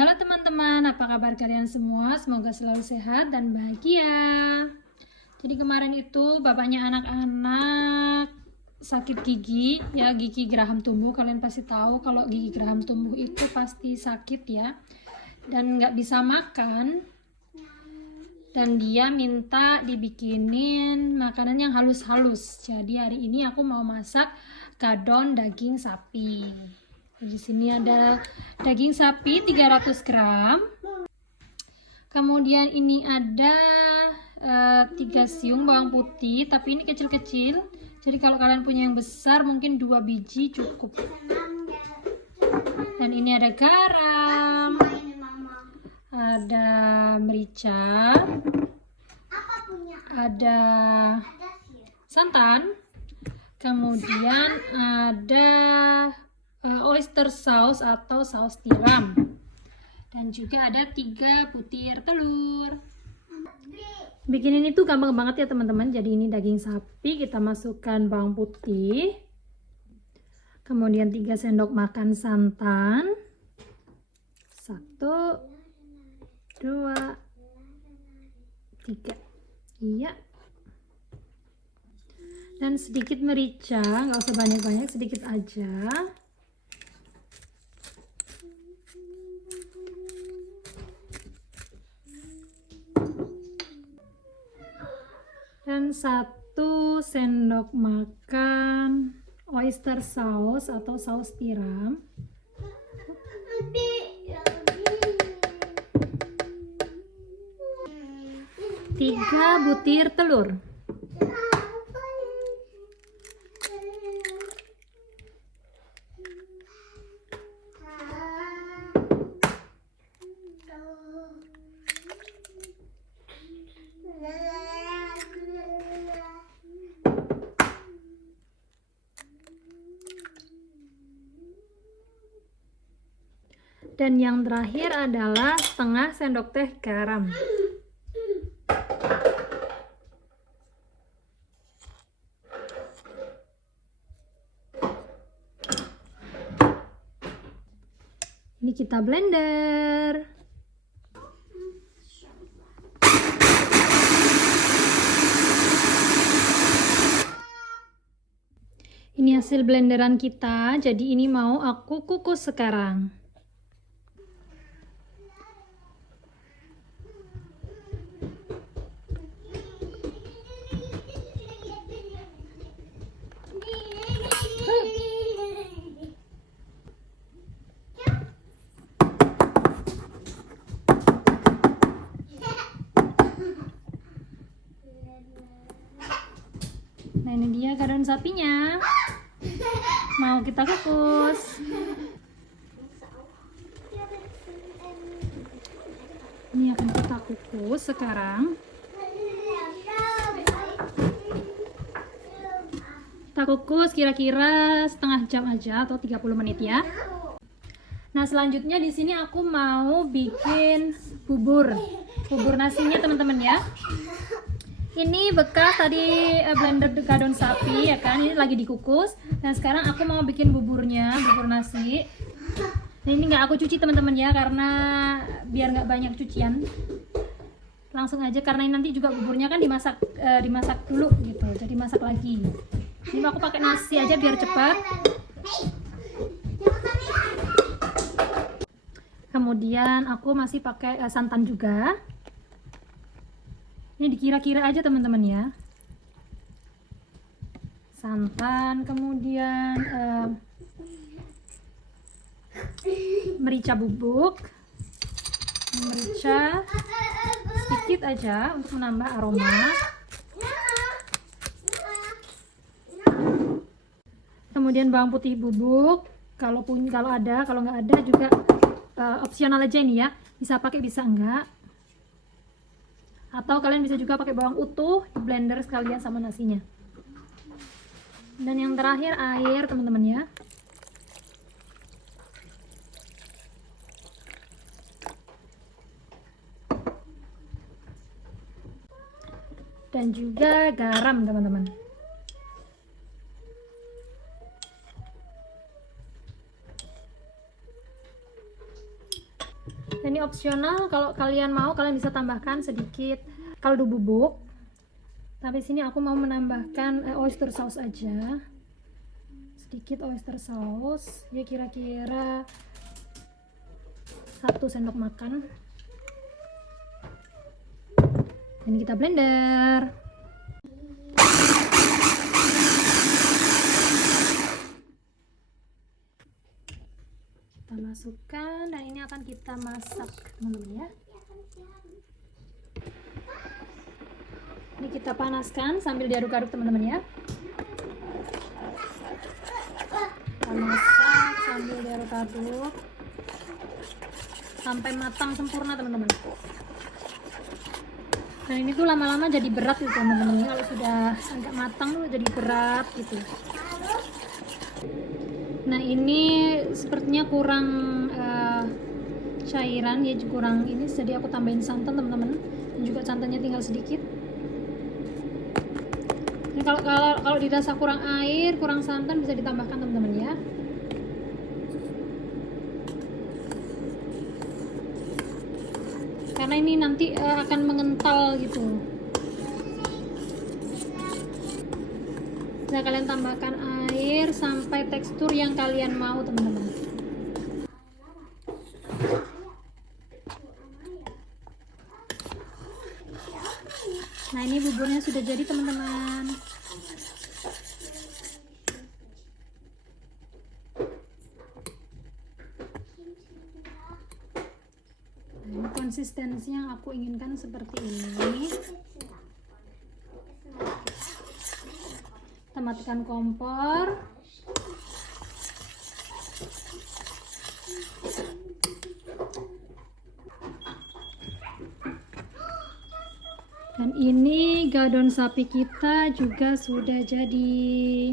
halo teman-teman, apa kabar kalian semua? Semoga selalu sehat dan bahagia. Jadi kemarin itu bapaknya anak-anak sakit gigi, ya gigi geraham tumbuh. Kalian pasti tahu kalau gigi geraham tumbuh itu pasti sakit ya, dan nggak bisa makan. Dan dia minta dibikinin makanan yang halus-halus. Jadi hari ini aku mau masak kadon daging sapi. Di sini ada daging sapi 300 gram. Kemudian ini ada 3 siung bawang putih, tapi ini kecil-kecil. Jadi kalau kalian punya yang besar mungkin 2 biji cukup. Dan ini ada garam, ada merica, ada santan, kemudian ada oyster sauce atau saus tiram, dan juga ada 3 butir telur. Bikin ini tuh gampang banget ya teman-teman. Jadi ini daging sapi, kita masukkan bawang putih, kemudian 3 sendok makan santan, 1, 2, 3, iya, dan sedikit merica, nggak usah banyak-banyak, sedikit aja. Dan 1 sendok makan oyster sauce atau saus tiram. 3 butir telur. Dan yang terakhir adalah setengah sendok teh garam. Ini kita blender. Ini hasil blenderan kita. Jadi ini mau aku kukus sekarang. Nah ini dia kadon sapinya, mau kita kukus. Ini akan kita kukus sekarang. Kita kukus kira-kira setengah jam aja atau 30 menit ya. Nah selanjutnya di sini aku mau bikin bubur nasinya teman-teman ya. Ini bekas tadi blender kadon sapi ya kan, ini lagi dikukus. Dan sekarang aku mau bikin buburnya, bubur nasi. Nah ini nggak aku cuci teman-teman ya, karena biar nggak banyak cucian. Langsung aja, karena ini nanti juga buburnya kan dimasak dulu gitu, jadi masak lagi. Ini aku pakai nasi aja biar cepat. Kemudian aku masih pakai santan juga. Ini dikira-kira aja teman-teman ya. Santan, kemudian merica bubuk. Merica sedikit aja untuk menambah aroma. Kemudian bawang putih bubuk. Kalau ada, kalau nggak ada juga opsional aja ini ya. Bisa pakai, bisa enggak. Atau kalian bisa juga pakai bawang utuh, di blender sekalian sama nasinya. Dan yang terakhir air teman-teman ya. Dan juga garam teman-teman. Dan ini opsional, kalau kalian mau kalian bisa tambahkan sedikit kaldu bubuk. Tapi sini aku mau menambahkan oyster sauce aja. Sedikit oyster sauce, ya kira-kira 1 sendok makan. Dan kita blender. Kita masukkan dan ini akan kita masak teman-teman ya. Ini kita panaskan sambil diaduk-aduk teman-teman ya. Kita masak sambil diaduk-aduk sampai matang sempurna teman-teman. Dan ini tuh lama-lama jadi berat gitu teman-teman. Kalau sudah agak matang tuh jadi berat gitu. Nah ini sepertinya kurang cairan ya, kurang ini, jadi aku tambahin santan teman-teman. Dan juga santannya tinggal sedikit. Ini kalau dirasa kurang air, kurang santan bisa ditambahkan teman-teman ya. Karena ini nanti akan mengental gitu. Nah, kalian tambahkan air sampai tekstur yang kalian mau teman-teman. Nah ini buburnya sudah jadi teman-teman. Nah, konsistensi yang aku inginkan seperti ini. Kita matikan kompor. Dan ini gadon sapi kita juga sudah jadi.